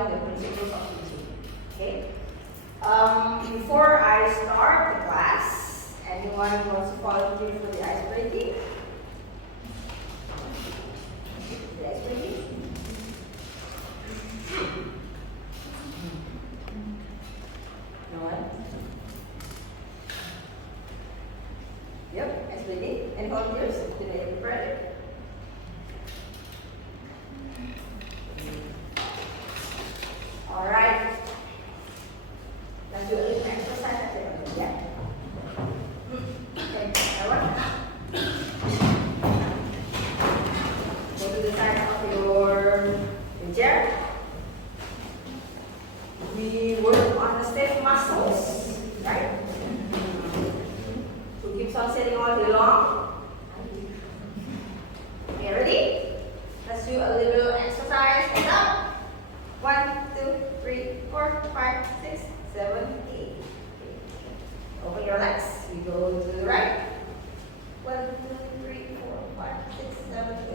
following the principles of teaching. Okay. Before I start the class, anyone who wants to volunteer for the ice breaking? The ice breaking? No one? Yep, ice breaking. Any volunteers? Did I prepare it? Alright. Let's do a little exercise at the end, yeah? Okay, everyone. Go to the side of your chair. We work on the stiff muscles, right? So keep on sitting all day long. Okay, ready? Let's do a little exercise. Stand up. 1, 2, 3, 4, 5, 6, 7, 8. Open your legs. You go to the right. 1, 2, 3, 4, 5, 6, 7, 8.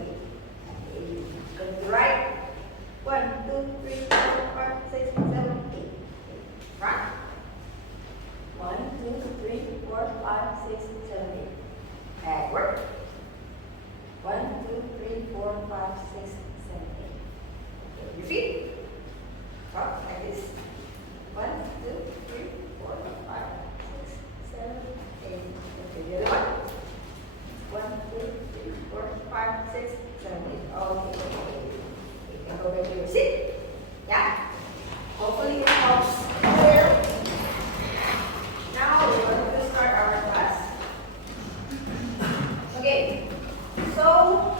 Go to the right. 1, 2, 3, 4, 5, 6, 7, 8. Right. 1, 2, 3, 4, 5, 6, 7, 8. Backward. 1, 2, 3, 4, 5, 6, 7, 8. Okay, your feet. Up like this. 1, 2, 3, 4, 5, 6, 7, 8. Okay, the other one. 1, 2, 3, 4, 5, 6, 7, 8. Okay. You can go back to your seat. Yeah. Hopefully it helps there. Now we're going to start our class. Okay. So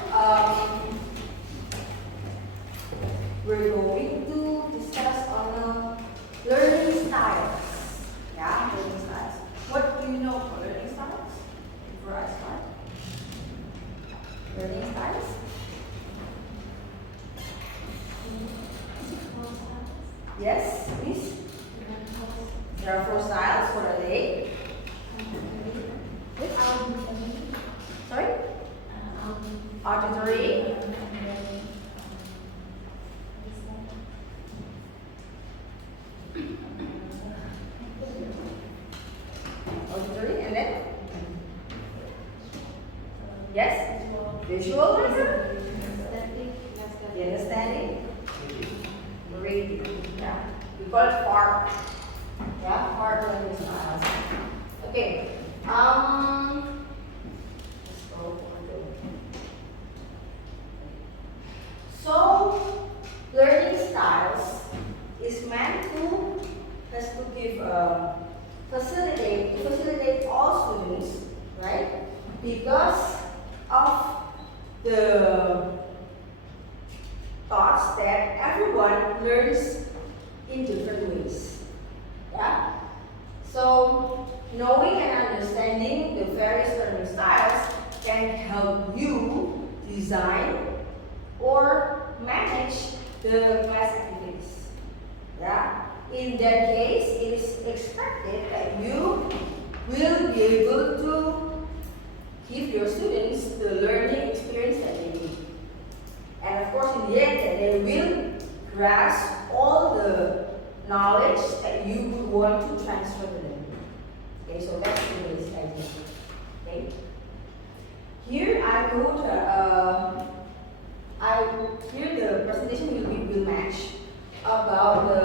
we're going to discuss on learning styles. Yeah, learning styles. What do you know for learning styles? Before I start. Learning styles? Yes, please. There are 4 styles. What are they? Sorry? Auditory. Auditory, and then? Yes? Visual learner? The understanding? Reading. Yeah. We call it part. Yeah, part learning styles. Okay. Let's go. So, learning styles is meant to give facilitate all students, right? Because of the thoughts that everyone learns in different ways. Yeah. So knowing and understanding the various learning styles can help you design or manage the class activities. Yeah. In that case, it is expected that you will be able to give your students the learning experience that they need. And of course, in the end, that they will grasp all the knowledge that you would want to transfer to them. Okay, so that's the basic idea. Okay. Here I go to here the presentation will match about the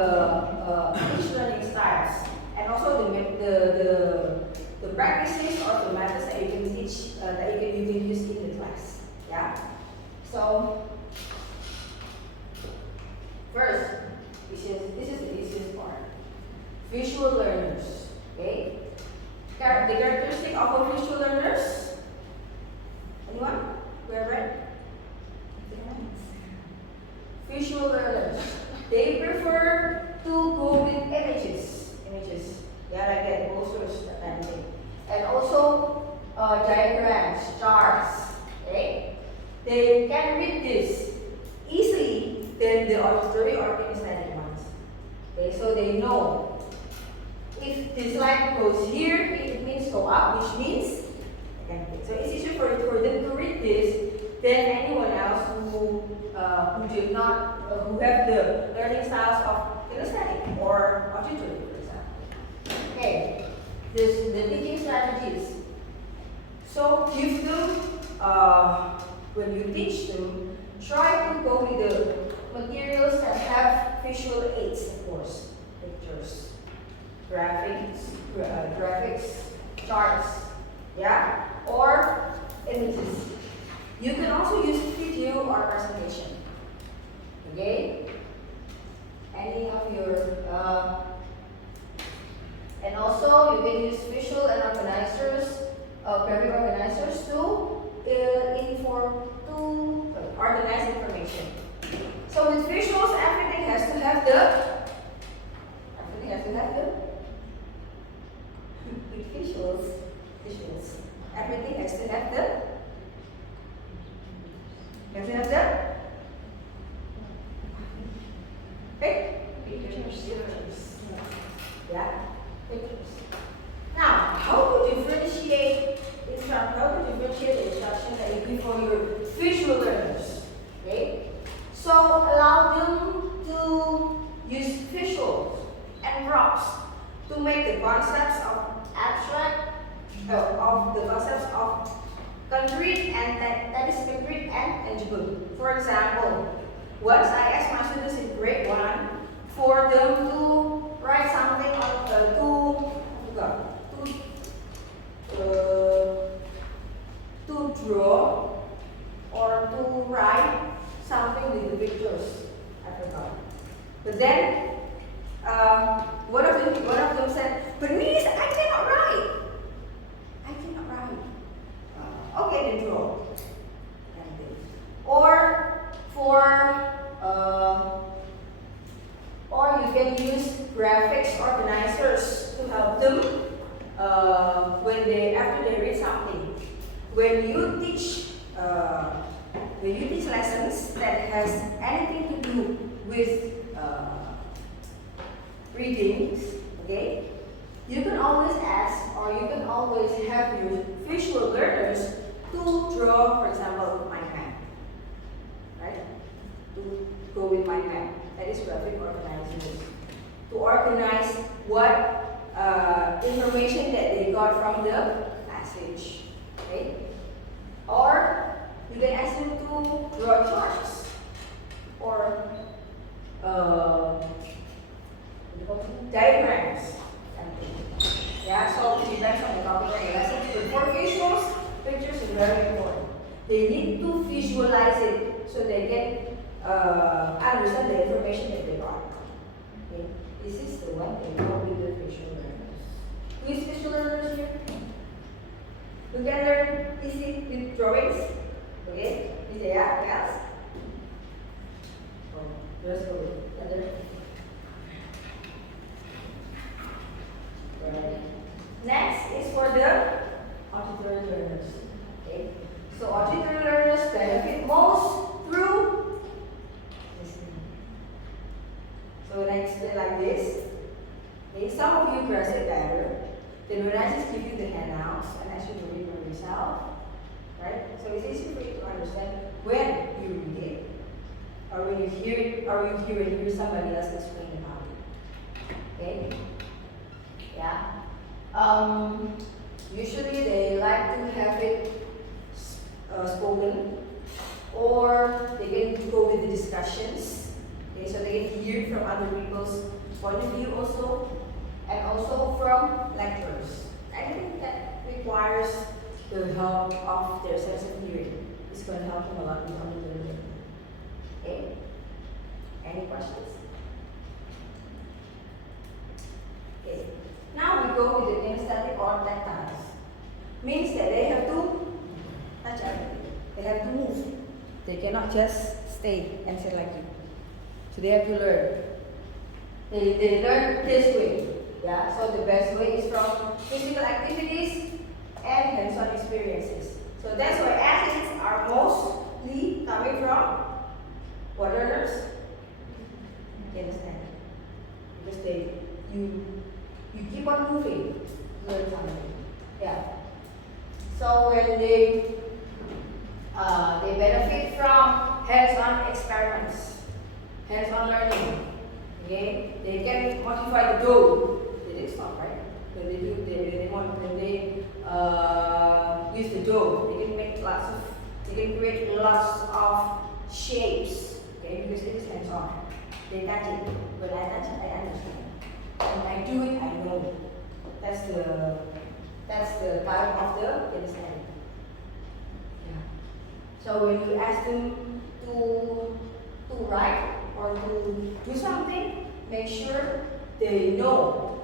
each learning styles and also the practices or the methods that you can teach that you can use in the class. Yeah. So first, this is the easiest part. Visual learners. Okay. The characteristic of a visual learners. Anyone? Who have read? Visual learners. They prefer to go with images. Yeah, like that, posters, that kind of thing. And also diagrams, charts. Okay? They can read this easily than the auditory or kinesthetic ones. Okay, so they know if this line goes here, it means go up, which means so it's easier for them to read this than anyone else who who have the learning styles of kinesthetic or auditory, for example. Okay, the teaching strategies. So give them, when you teach them, try to go with the materials that have visual aids, of course, pictures, graphics, charts, yeah, or images. You can also use video or presentation. Okay? Any of your, and also you can use visual and organizers, graphic organizers to organize information. So with visuals, everything has to have the with visuals, everything has to have the pictures. Yeah, pictures. Now, how to differentiate the instruction that you give for your visual learners? Okay, so allow them to use visuals and props to make the concepts of concrete and that is concrete and tangible. For example, once I asked my students in grade 1 for them to write something on to draw or to write something with the pictures. I forgot. But then one of them said, "But Miss, I cannot write. Okay, then draw." Or you can use graphics organizers to help them after they read something. When you teach lessons that has anything to do with readings, okay, you can always ask or you can always have your visual learners to draw, for example, with my hand, right? To go with my hand. That is graphic organizers. To organize what information that they got from the passage, okay? Or you can ask them to draw charts or diagrams. Yeah, so it depends on the topic of the lesson. But for visuals, pictures is very important. They need to visualize it so they can understand the information that they got. Okay, this is the one thing with the visual learners. Who is visual learners here? Who can learn easy with drawings? Okay, is there anything else? Oh, let's go with other. Right. Next is for the auditory learners. Okay, so auditory learners benefit most through listening. So when I explain like this, okay, some of you grasp it better. Then when I just give you the handouts and ask you to read for yourself, right? So it's easy for you to understand when you read it, or when you hear it, or you hear somebody else explain about it. Okay? Yeah. Usually they like to have it spoken, or they can go with the discussions. Okay, so they can hear from other people's point of view also, and also from lecturers. Anything that requires the help of their sense of hearing is going to help them a lot with auditory learning. Okay? Any questions? Okay. Now we go with the kinesthetic or tactiles. Means that they have to touch everything. They have to move. They cannot just stay and sit like you. So they have to learn. They learn this way. Yeah. So the best way is from physical activities and hands-on experiences. So that's why athletes are mostly coming from what learners? Kinesthetic. Because you keep on moving, learn something. Yeah. So when they benefit from hands-on experiments, hands-on learning. Okay, they can modify the dough. They didn't stop, right? When they do, when they use the dough, they can make lots of, they can create lots of shapes. Okay, because it is hands-on. They touch it. When I touch it, I understand. When I do it, I know. That's the type of the understanding. Yeah. So when you ask them to write or to do something, make sure they know.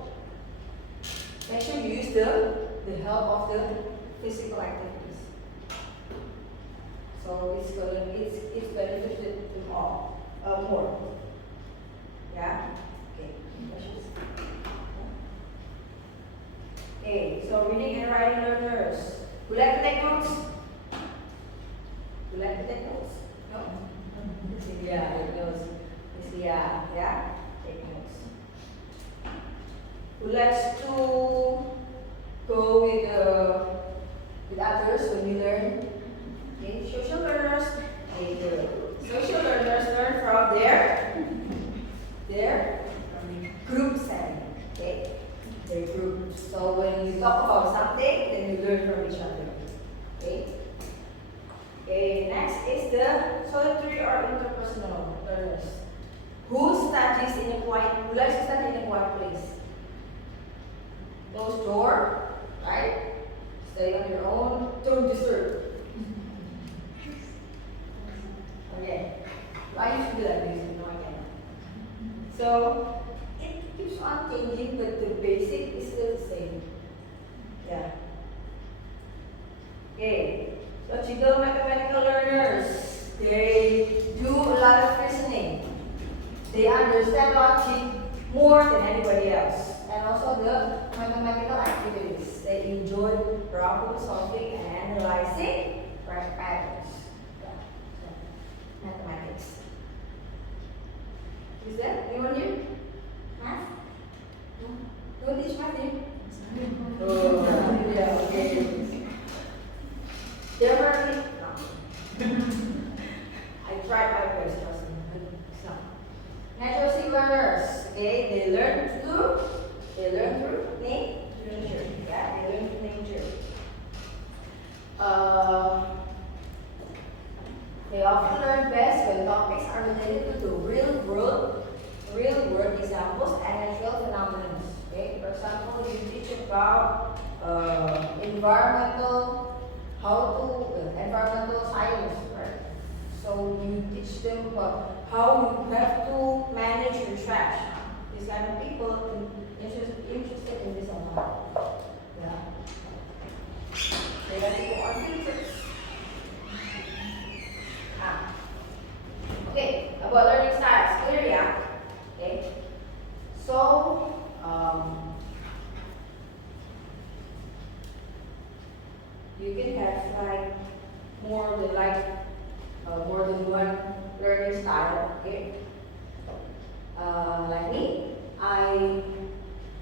Make sure you use the help of the physical activities. So it's benefited them all more. Yeah. Okay. Questions? Okay. So reading and writing learners. Would you like to take notes? Would you like to take notes? No. Yeah, take notes. Yeah. Take notes. Who likes to go with others when you learn? Okay, social learners. Social learners learn from their group setting. Okay, their group. So when you talk about something, then you learn from each other. Okay. Okay. Next is the solitary or interpersonal learners. Who likes to study in a quiet place? Close door, right? Stay on your own. Don't disturb. Okay. I used to do that because no, I can't. So it keeps on changing, but the basic is still the same. Yeah. Okay. Logical mathematical learners. They do a lot of reasoning. They understand logic more than anybody else. And also the mathematical activities. They enjoy problem solving and analyzing patterns. Yeah. So, mathematics. Is that anyone here? Math? No? Don't teach math here? Oh, yeah, okay. There were no. I tried my best, trust me, but it's not. Natural learners, okay, they learn through nature. Yeah, they learn through nature. They often learn best when topics are related to the real world examples and natural phenomena. Okay, for example, you teach about environmental science, right? So you teach them about how you have to manage your trash. These kind of people interested in this a lot. Yeah. They like to go on field trips. Okay, about learning styles, clear, yeah? Okay. So you can have like more than one learning style, okay? Like me, I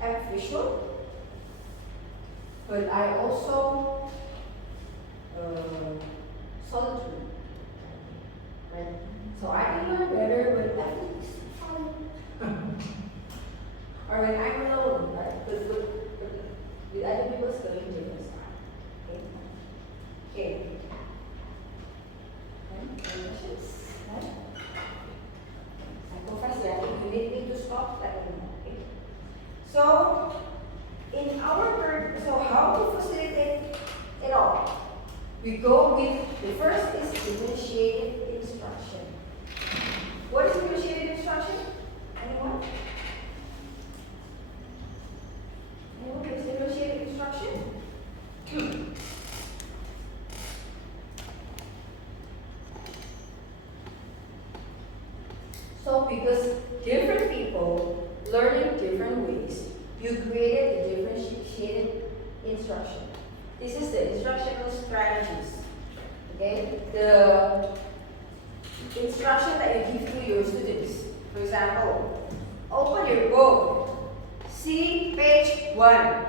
am visual, but I also solitary, right? So I can learn better when everything is fun, or when I'm alone, right? But with other people, it's going to be different style, okay? Okay. Any questions? No? I confess that if you need me to stop, let me know. Okay. So, in our third, so how to facilitate it all? We go with the first is differentiated instruction. What is differentiated instruction? Anyone? Anyone? What is differentiated instruction? So because different people learn in different ways, you created a differentiated instruction. This is the instructional strategies. Okay? The instruction that you give to your students. For example, open your book. See page 1.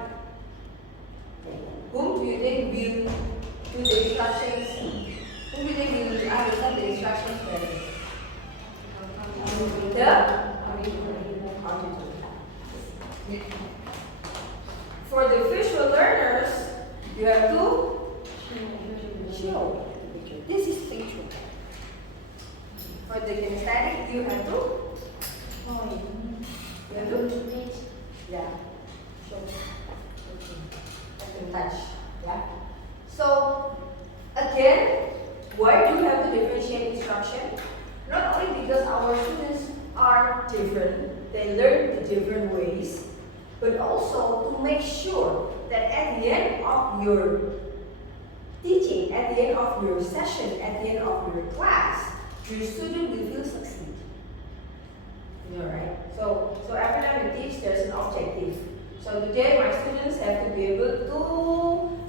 Whom do you think will do the instructions? Who do you think will understand the instructions better? The auditor. For the visual learners, you have to show. This is visual. For the kinesthetic, you have to point. You have to yeah. Show. And touch. Yeah. So again, why do you have to differentiate instruction? Not only because our students are different, they learn the different ways, but also to make sure that at the end of your teaching, at the end of your session, at the end of your class, your student will feel succeed. Alright? So every time you teach, there's an objective. So today my students have to be able to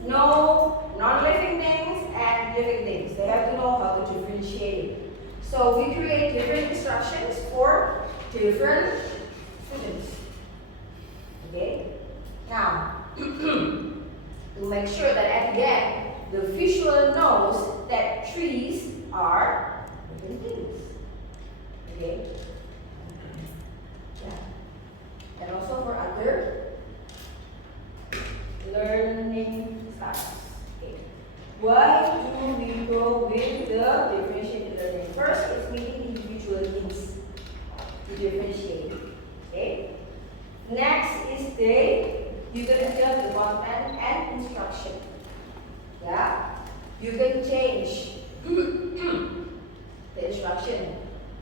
know non-living things and living things. They have to know how to differentiate it. So we create different instructions for different students. Okay? Now, to make sure that at the end, the visual knows that trees are living things. Okay? Yeah. And also for other learning styles. Okay. Why do we go with the differentiated learning? First, it's meeting individual needs to differentiate. Okay. Next is you can adjust the content and instruction. Yeah. You can change the instruction.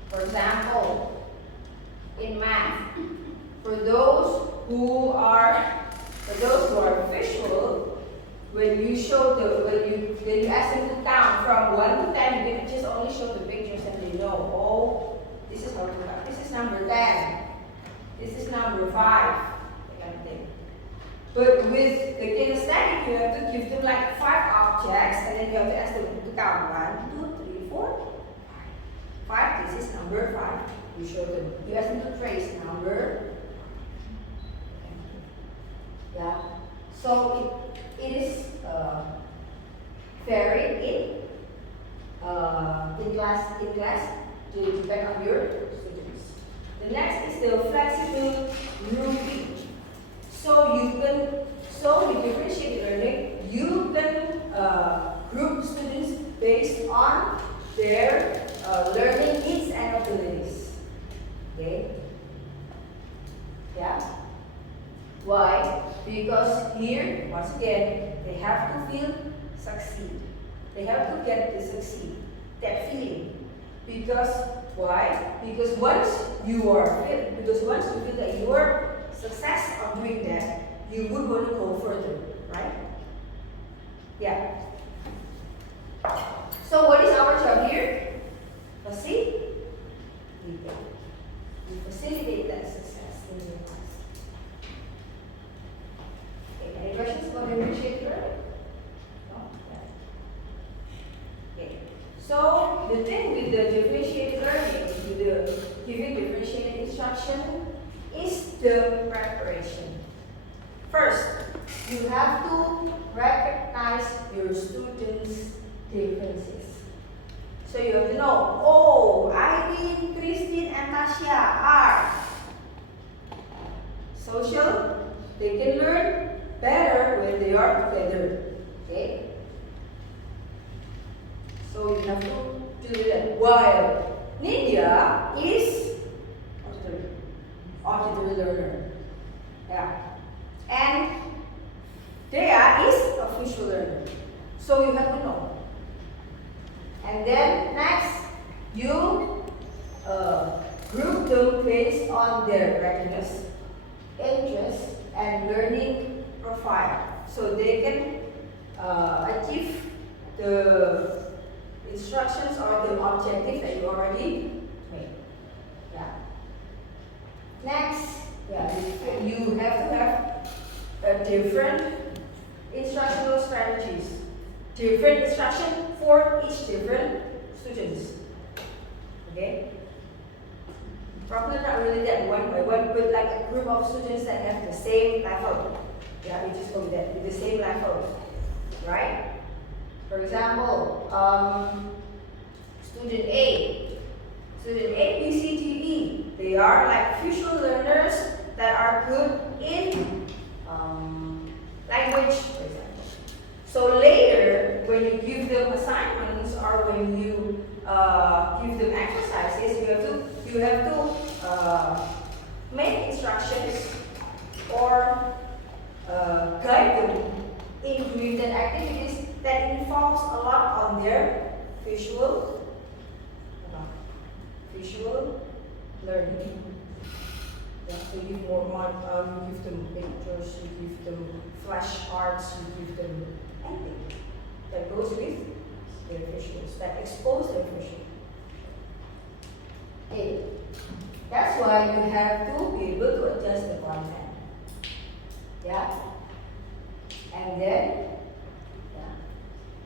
For example, in math, for those who are visual, when you ask them to count from 1 to 10, you can just only show the pictures and they know, oh, this is how to count. This is number 10. This is number 5. That kind of thing. But with the kinesthetic, you have to give them like 5 objects and then you have to ask them to count 1, 2, 3, 4, 5. This is number 5. You show them. You ask them to trace number. Yeah. So it is varied in class to depend on your students. The next is the flexible grouping. So with differentiated learning, you can group students based on their learning needs and abilities. Okay? Yeah. Why? Because here, once again, they have to feel succeed. They have to get to succeed. That feeling. Because why? Because once you feel that you are success of doing that, you would want to go further, right? Yeah. So what is our job here? Facilitate that success in your class. Any questions about differentiated learning? No? Okay. So the thing with the differentiated learning, with the giving differentiated instruction, is the preparation. First, you have to recognize your students' differences. So you have to know, oh, Irene, Christine, and Tasha are social. They can learn better when they are together. Okay? So you have to do that. While Nidya is auditory learner. Yeah. And Dea is a visual learner. So you have to know. And then next, you group them based on their readiness, interest, and learning profile. So they can achieve the instructions or the objective that you already made. Yeah. Next, you have to have different instructional strategies. Different instruction for each different students. Okay? Probably not really that one by one, but like a group of students that have the same level. Yeah, we just go with that, with the same level. Right? For example, Student A. Student A, B, C, D, E. They are like visual learners that are good in language, for example. So later, when you give them assignments or when you give them exercises, you have to make instructions or guide them in doing that activities that involves a lot on their visual learning. Yeah, so you give you give them pictures, you give them flashcards, you give them anything that goes with their visuals, that expose their visual. Okay. That's why you have to be able to adjust the content. Yeah? And then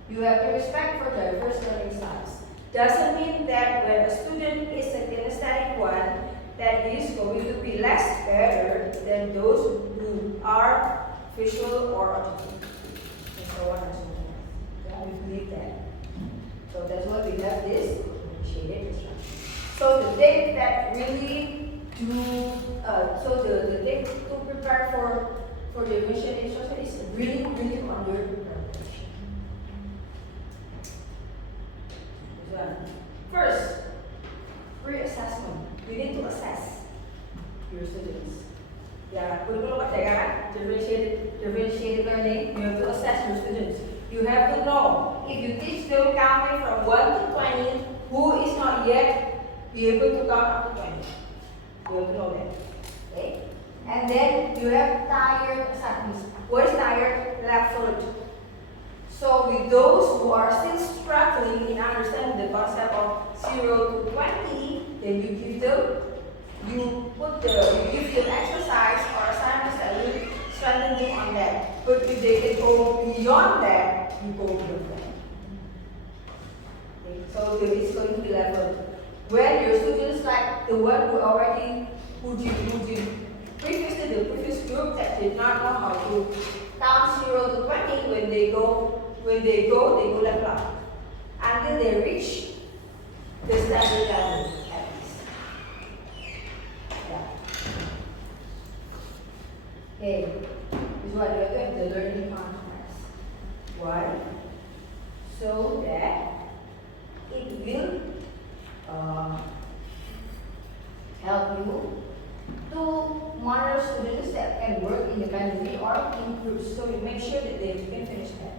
you have to respect for diverse learning styles. Doesn't mean that when a student is a kinesthetic one, that he is going to be less better than those who are visual or auditive, and so on and so forth. Yeah, we believe that. So that's why we have this shaded instruction. So the thing that really do, the thing to prepare for the shaded instruction is really on your preparation. First, pre-assessment. You need to assess your students. Yeah, kurikulum kan differentiated learning. You have to assess your students. You have to know if you teach them counting from 1 to 20, who is not yet be able to count up to 20. You have to know that. Okay? And then you have tired assignments. What is tired? Left-footed. So with those who are still struggling in understanding the concept of 0 to 20, then you give them exercise or assignments that will strengthen them on that. But if they can go beyond that, you go beyond that. Okay, so it's going to be leveled. When your students like the one who did previously the previous group that did not know how to count 0 to 20, when they go level up until they reach the standard level at least. Yeah. Okay. This is what you have to have the learning context. Why? So that it will help you to monitor students that can work independently or in groups. So you make sure that they can finish that.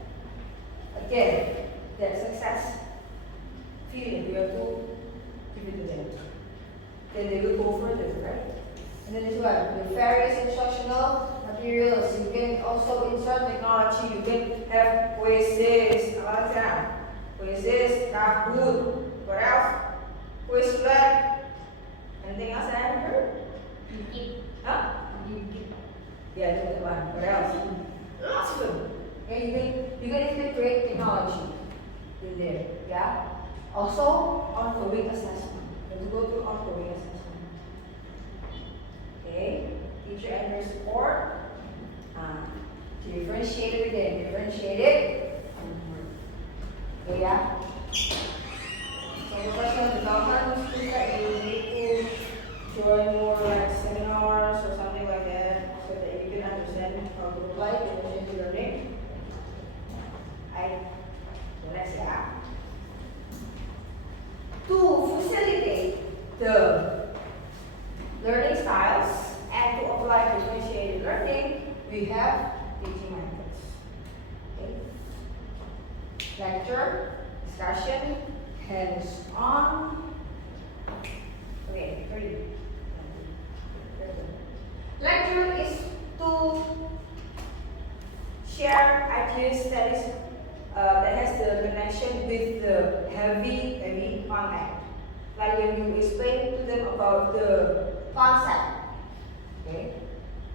Again, that success feeling, you have to give it to them. Then they will go further, right? And then this one, the various instructional materials. You can also insert technology. You can have quizzes, Kahoot, what else? Quizlet. Anything else I haven't heard? Huh? Yeah, that's one. What else? Lots of them. Okay, you can integrate technology in there. Yeah. Also, ongoing assessment. You have to go through ongoing assessment. Okay. Teacher and your support. Differentiated again. Differentiated. Okay, yeah. So the question of the government is that you need to join more like seminars or something like that so that you can understand how to apply differentiated learning. Let's see. To facilitate the learning styles and to apply differentiated learning, we have teaching methods. Okay. Lecture, discussion, hands-on. Okay, 3. Lecture is to share ideas that has the connection with the heavy content. Like when you explain to them about the concept, okay?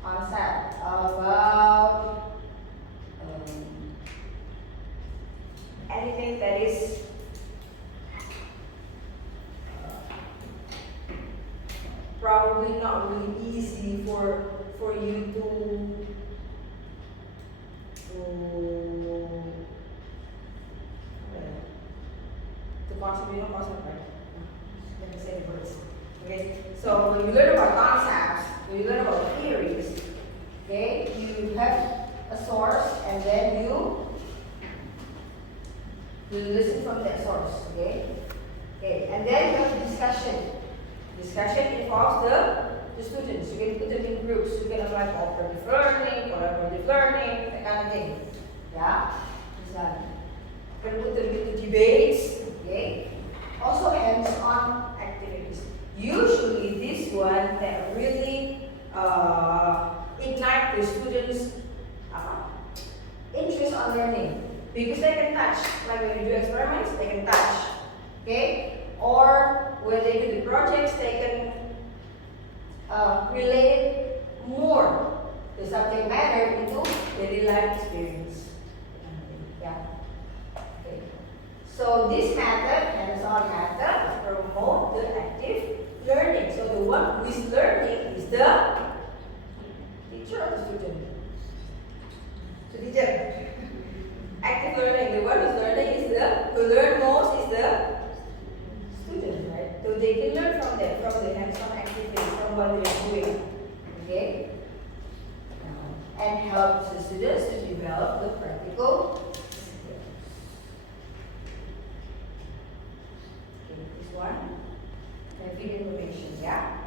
Concept about anything that is probably not really easy for you to concentrate on concept, right? between groups. You can apply cooperative learning, collaborative learning, that kind of thing. Yeah? Exactly. You can put them into debates. Okay? Also hands-on activities. Usually this one that really ignite the students' interest on learning. Because they can touch. Like when you do experiments, they can touch. Okay? Or when they do the projects, they can relate more the subject matter into daily life experience. Yeah. Okay. So this method, hands-on method, promote the active learning. So the one who is learning is the teacher or the student? So teacher. Active learning. The one who's learning is who learn most is the student, right? So they can learn from them, from the hands-on activities, from what they're doing. Okay? And helps the students to develop the practical skills. Okay, this one. Review information, yeah?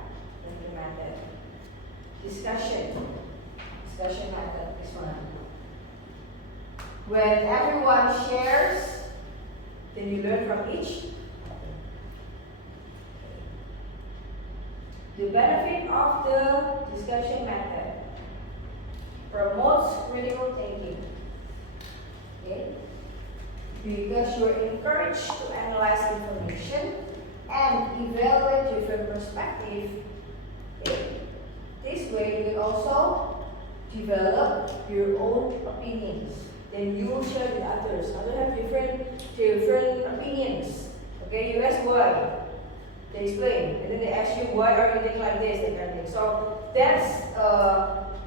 Review method. Discussion. Discussion method, this one. When everyone shares, then you learn from each. The benefit of the discussion method promotes critical thinking. Okay? Because you're encouraged to analyze information and evaluate different perspectives. Okay? This way you can also develop your own opinions. Then you will share with others. Others have different opinions. Okay, you ask why. They explain. And then they ask you why are you thinking like this, that kind of thing. So that's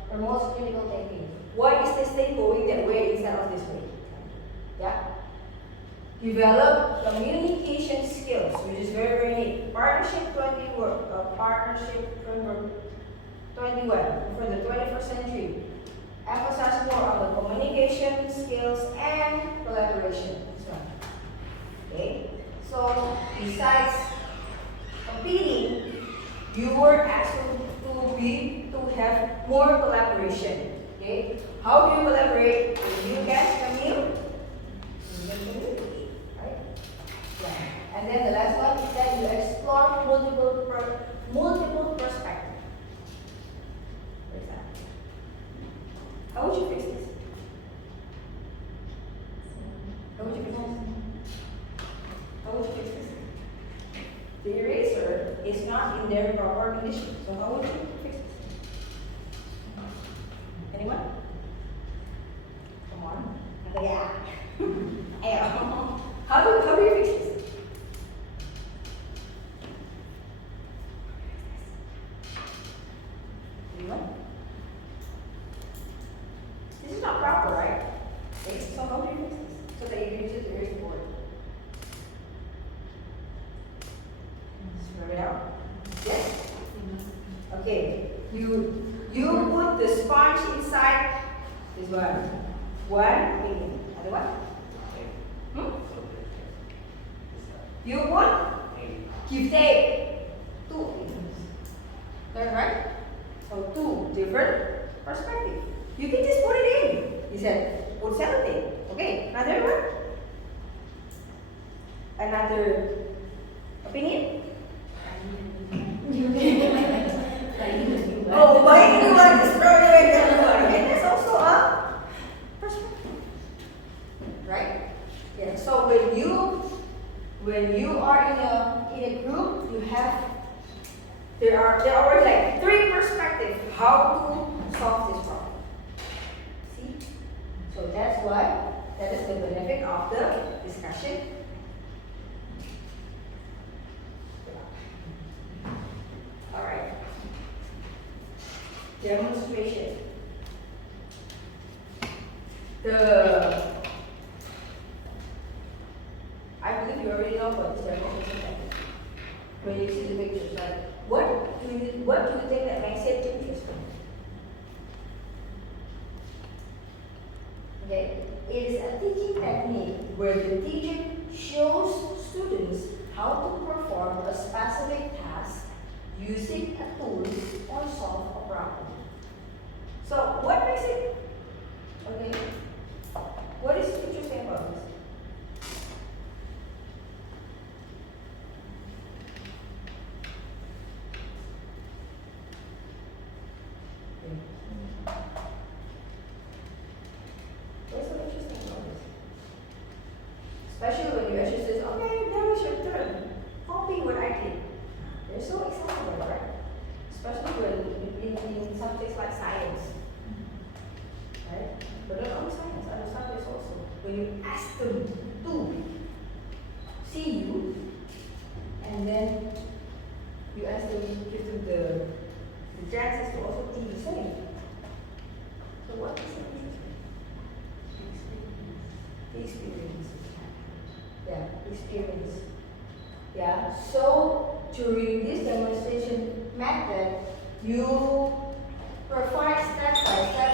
promotes critical thinking. Why is this thing going that way instead of this way? Yeah. Develop communication skills, which is very, very neat. Partnership 21 for the 21st century. Emphasize more on the communication skills and collaboration. This one. Okay. So besides competing, you were asked to have more collaboration. Okay. How do you collaborate? You can commute. Right? Yeah. And then the last one is that you explore multiple perspectives. How would you fix this? How would you fix this? How would you fix this? The eraser is not in their proper condition. So how would you fix this? Anyone? Come on. Yeah. How do you fix this? Anyone? This is not proper, right? Okay, so how do you fix this? So that you can use it to erase the board. Spread it out. Yes? Okay. You put the sponge inside this one. One opinion. Other one? You put give tape. Two opinions. That's right? So two different perspectives. You can just put it in. He said, put sellotape. Okay, another one? Another opinion? Oh, why do you want to throw away everyone? Okay, that's also a perspective. Right? Yeah, so when you are in a group, you have there are already like three perspectives how to solve this problem. See? So that's why that is the benefit of the discussion. Alright. Demonstration. I believe you already know what this demonstration is. When you see the pictures, like what do you think that makes it interesting? Okay, it is a teaching technique where the teacher shows students how to perform a specific task using a tool or solve a problem. them to see you, and then you ask them, give them the chances to also do the same. So what is the experience? Yeah, experience. Yeah, so during this demonstration method, you provide step-by-step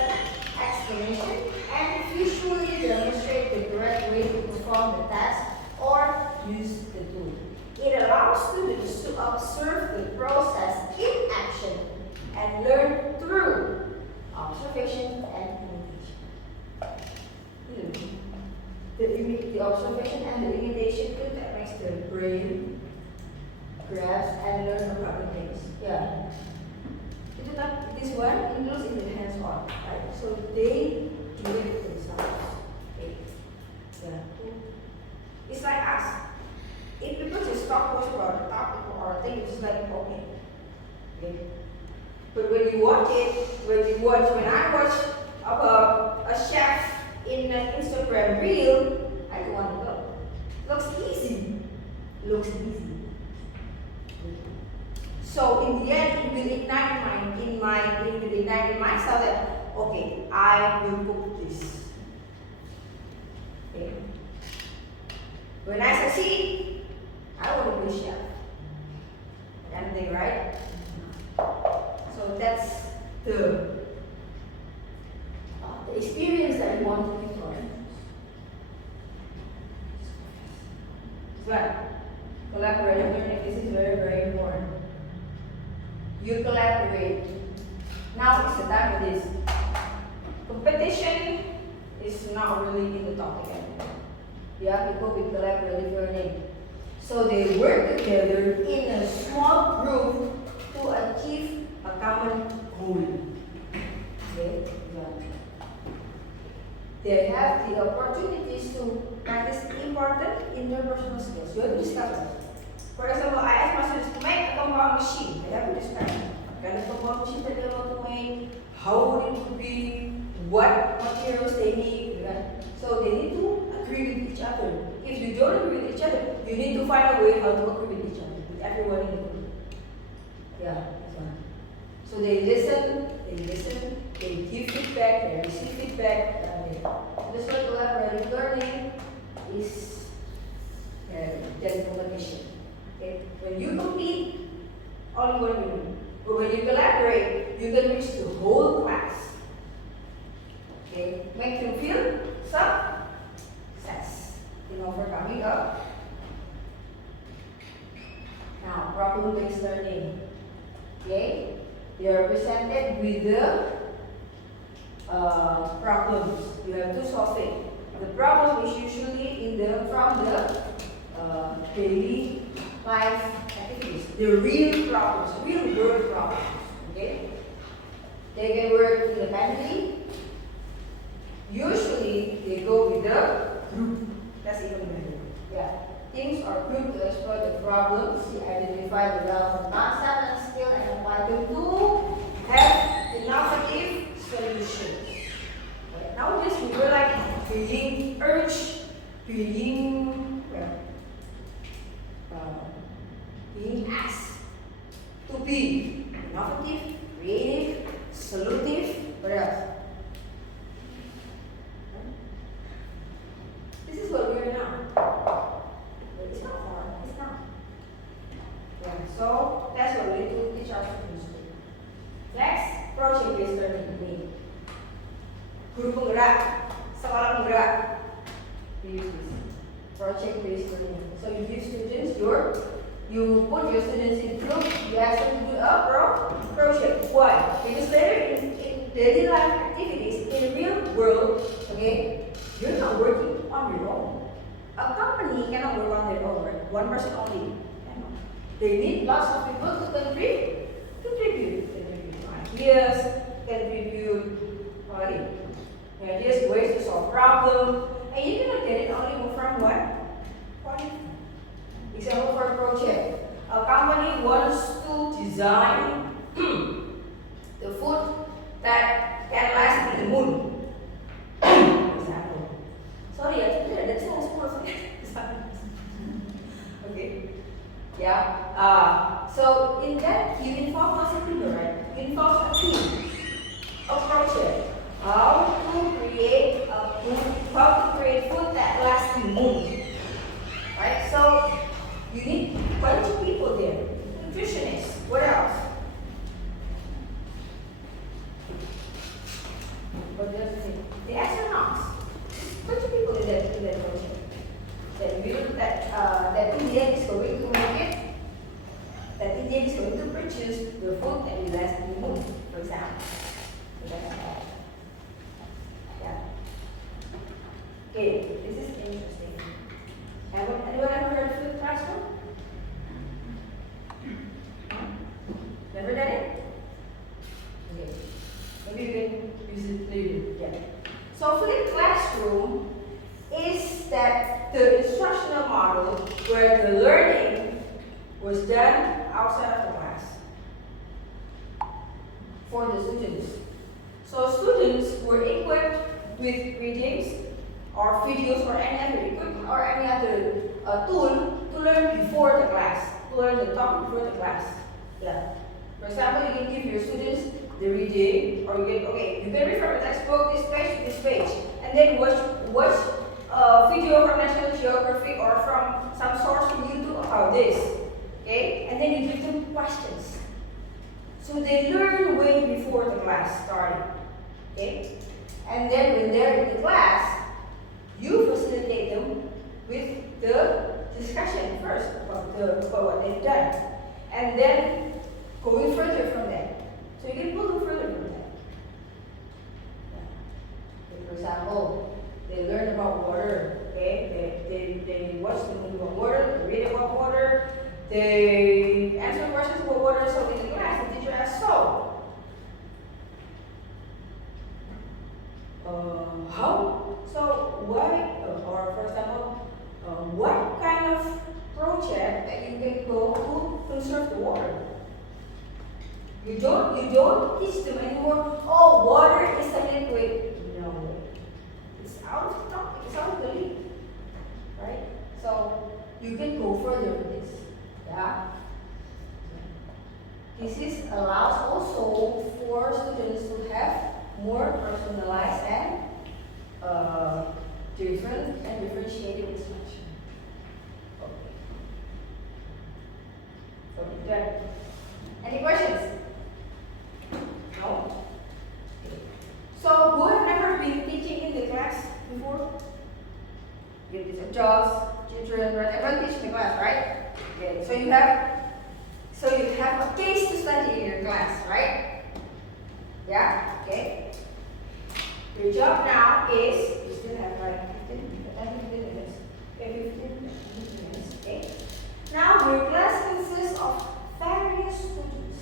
explanation and visually demonstrate the correct way to perform the task or use the tool. It allows students to observe the process in action and learn through observation and imitation. The observation and the imitation tool that makes the brain grasp and learn about things. Yeah. This one includes in the hands-on, right? So they do it themselves. Okay. Yeah. It's like us. If people just talk about a topic or a thing, it's like okay. But when you watch it, when I watch about a chef in an Instagram reel, I don't want to go. Looks easy. Looks easy. So in the end, it will ignite in myself that okay, I will cook this. Okay. When I succeed, I want to be a chef. Anything, right? So that's the experience that we want to give to our Well, collaborative learning, this is very, very important. You collaborate. Now is the time for this. Competition is not really in the topic anymore. Yeah, people with collaborative learning. So they work together in a small group to achieve a common goal. Okay? They have the opportunities to practice important interpersonal skills. You have to discover. For example, I ask my students to make a compound machine. They have to describe what kind of compound machine that they want to make, how would it be, what materials they need. Right? So they need to agree with each other. If you don't agree with each other, you need to find a way how to agree with each other, with everyone in the group. Yeah, that's one. So they listen, they give feedback, they receive feedback. That's why collaborative learning is then competition. Okay? When you compete, only one will win. But when you collaborate, you can reach the whole class. Okay? Make them feel success in overcoming up. Now, problem-based learning. Okay? They are presented with the problems. You have to solve it. The problem is usually from the daily life activities. The real problems, real world problems. Okay? They can work independently. Usually they go with the group. That's even better. Yeah. Teams are grouped to explore the problems, to identify the relevant concept and skill, and apply them to have innovative solutions. Okay. Nowadays we were like being urged, being asked to be innovative, creative, solutive. What else? This is what we are now. But it's not far. It's not. Yeah. So that's what we need to teach our students. Next, project-based learning. Guru penggerak, sekolah penggerak. We use this. Project-based learning. So you give students you put your students in group, you ask them to do a project. Why? Because later in daily life activities, in the real world, okay, you're not working on your own. A company cannot work on their own, right? One person only. They need lots of people to contribute ideas, contribute ideas, ways to solve problems, and you cannot get it only from one. Example for a project. A company wants to design the food that can last in the moon. Example. Sorry, that sounds What does it mean? The astronauts. Bunch of people in that project. That India is going to make it. That India is going to produce the food that will last in the moon, for example. So that's all. Yeah. Okay, this is interesting. Anyone ever heard of fluid classroom? Never done it? Okay. Maybe you can use it later. Yeah. So flipped classroom is that the instructional model where the learning was done outside of the class for the students. So students were equipped with readings or videos or any other equipment or any other tool to learn before the class, to learn the topic before the class. Yeah. For example, you can give your students the reading, or you can read from the textbook this page to this page, and then watch a video from National Geography or from some source from YouTube about this. Okay, and then you give them questions, so they learn way before the class started. Okay, and then when they're in the class, you facilitate them with the discussion first about what they've done, and then going further from that. So you can pull them further from that. Yeah. For example, they learn about water. Okay, they watch the movie about water, they read about water, they answer questions about water. So in the class, the teacher asks, so how? So why? Or for example, what kind of project that you can go to conserve the water? You don't teach them anymore. Oh, water is a liquid. No, it's out of the topic. It's out of the league, right? So you can go further with this. Yeah. This allows also for students to have more personalized and different and differentiated instruction. Okay. So done. Any questions? No? Okay. So who have never been teaching in the class before? You teach adults, children, right? Everyone teaches in the class, right? Okay. So you have a case to study in your class, right? Yeah? Okay. Your job now is, you still have like 15 minutes. Okay, 15 minutes. Okay. Now your class consists of various students.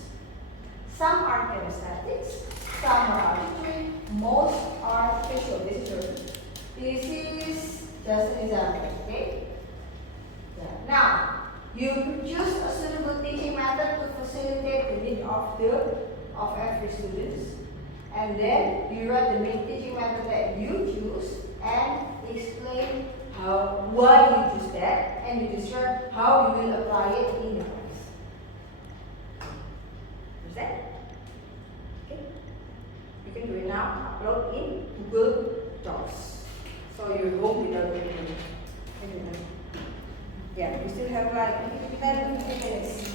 Some are kinesthetics, some are auditory, most are visual. This is just an example, okay? Yeah. Now, you choose a suitable teaching method to facilitate the need of every student, and then you write the main teaching method that you choose and explain why you choose that, and you describe how you will apply it in your class. Understand? Okay. You can do it now. Upload in Google Docs. So you're home without anything. Yeah, you still have like 10 to 15 minutes.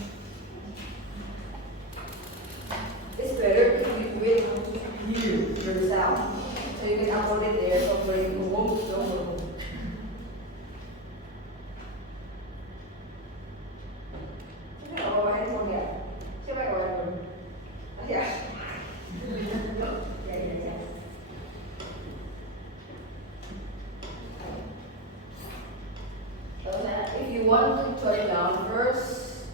It's better if you do it yourself. So you can upload it there. So when you go home, don't go home. Siapa yang bawa handphone? Ya. Ya. So if you want to jot it down first,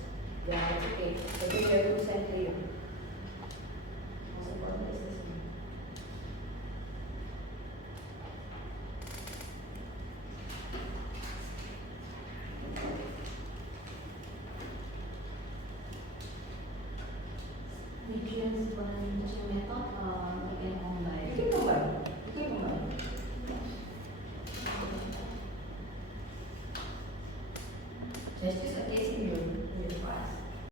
yeah, it's okay. But you have to send clear. Most important is this one. Teaching method you can combine. You can combine. Just use a case in your class.